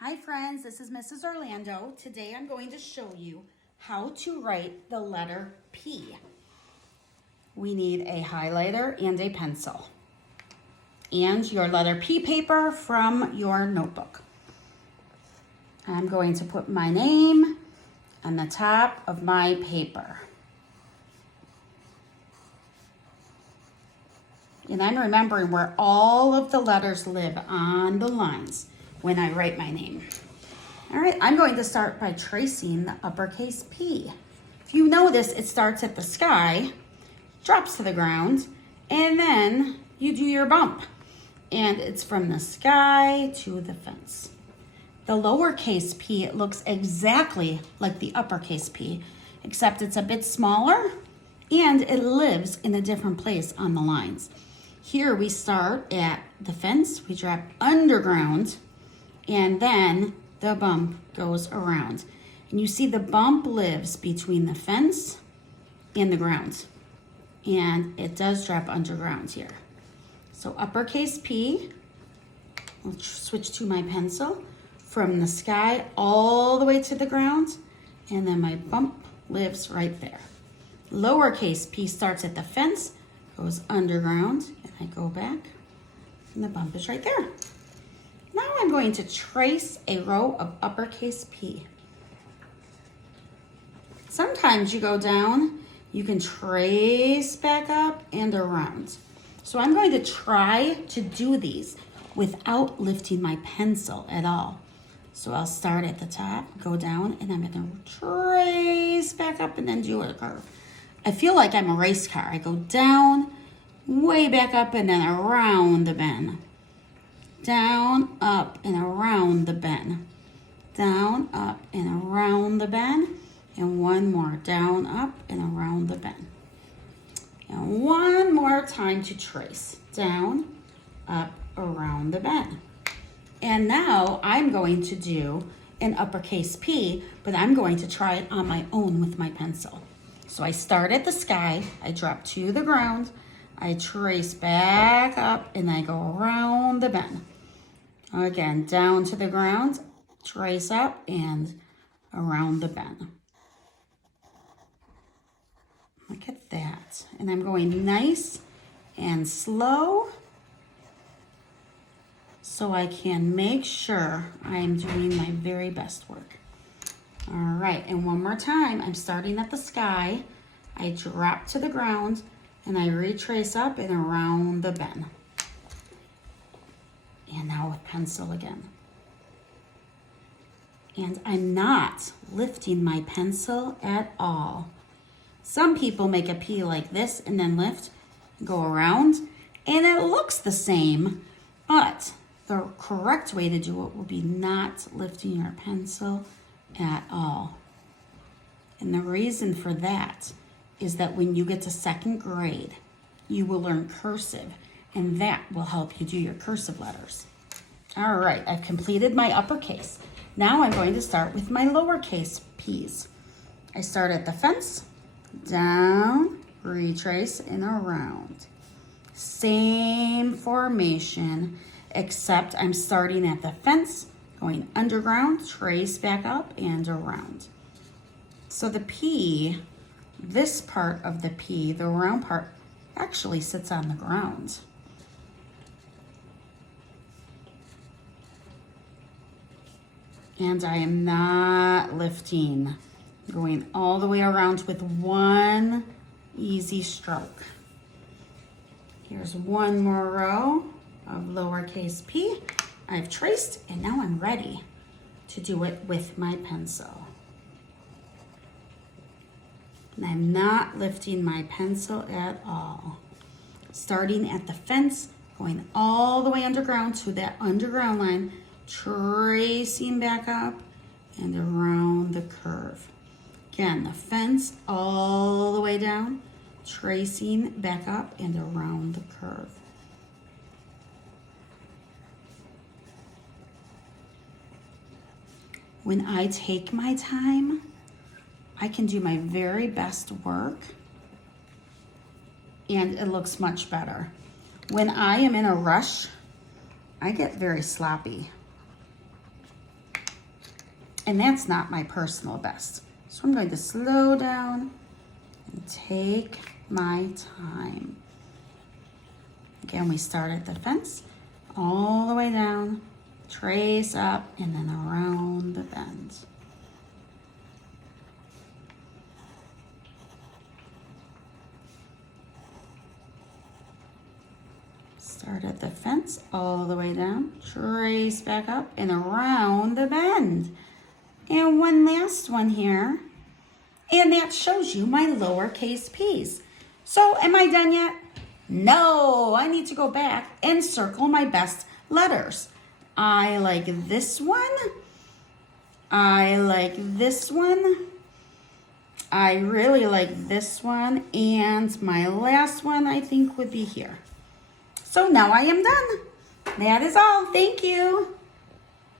Hi friends, this is Mrs. Orlando. Today I'm going to show you how to write the letter P. We need a highlighter and a pencil and your letter P paper from your notebook. I'm going to put my name on the top of my paper. And I'm remembering where all of the letters live on the lines when I write my name. All right, I'm going to start by tracing the uppercase P. If you notice, it starts at the sky, drops to the ground, and then you do your bump. And it's from the sky to the fence. The lowercase p, it looks exactly like the uppercase P, except it's a bit smaller and it lives in a different place on the lines. Here we start at the fence, we drop underground, and then the bump goes around. And you see the bump lives between the fence and the ground. And it does drop underground here. So uppercase P, I'll switch to my pencil, from the sky all the way to the ground, and then my bump lives right there. Lowercase p starts at the fence, goes underground, and I go back, and the bump is right there. Now I'm going to trace a row of uppercase P. Sometimes you go down, you can trace back up and around. So I'm going to try to do these without lifting my pencil at all. So I'll start at the top, go down, and I'm gonna trace back up and then do a curve. I feel like I'm a race car. I go down, way back up, and then around the bend. Down, up, and around the bend. Down, up, and around the bend. And one more, down, up, and around the bend. And one more time to trace. Down, up, around the bend. And now I'm going to do an uppercase P, but I'm going to try it on my own with my pencil. So I start at the sky, I drop to the ground, I trace back up, and I go around the bend. Again, down to the ground, trace up, and around the bend. Look at that. And I'm going nice and slow so I can make sure I am doing my very best work. All right, and one more time. I'm starting at the sky. I drop to the ground, and I retrace up and around the bend. And now with pencil again. And I'm not lifting my pencil at all. Some people make a P like this and then lift, go around, and it looks the same, but the correct way to do it will be not lifting your pencil at all. And the reason for that is that when you get to second grade, you will learn cursive, and that will help you do your cursive letters. All right, I've completed my uppercase. Now I'm going to start with my lowercase p's. I start at the fence, down, retrace, and around. Same formation, except I'm starting at the fence, going underground, trace back up, and around. So the P, this part of the P, the round part, actually sits on the ground. And I am not lifting, going all the way around with one easy stroke. Here's one more row of lowercase p. I've traced, and now I'm ready to do it with my pencil. And I'm not lifting my pencil at all. Starting at the fence, going all the way underground to that underground line, tracing back up and around the curve. Again, the fence all the way down, tracing back up and around the curve. When I take my time, I can do my very best work and it looks much better. When I am in a rush, I get very sloppy. And that's not my personal best. So I'm going to slow down and take my time. Again, we start at the fence, all the way down, trace up, and then around the bend. Start at the fence, all the way down, trace back up and around the bend. And one last one here. And that shows you my lowercase p's. So am I done yet? No, I need to go back and circle my best letters. I like this one. I like this one. I really like this one. And my last one I think would be here. So now I am done. That is all. Thank you.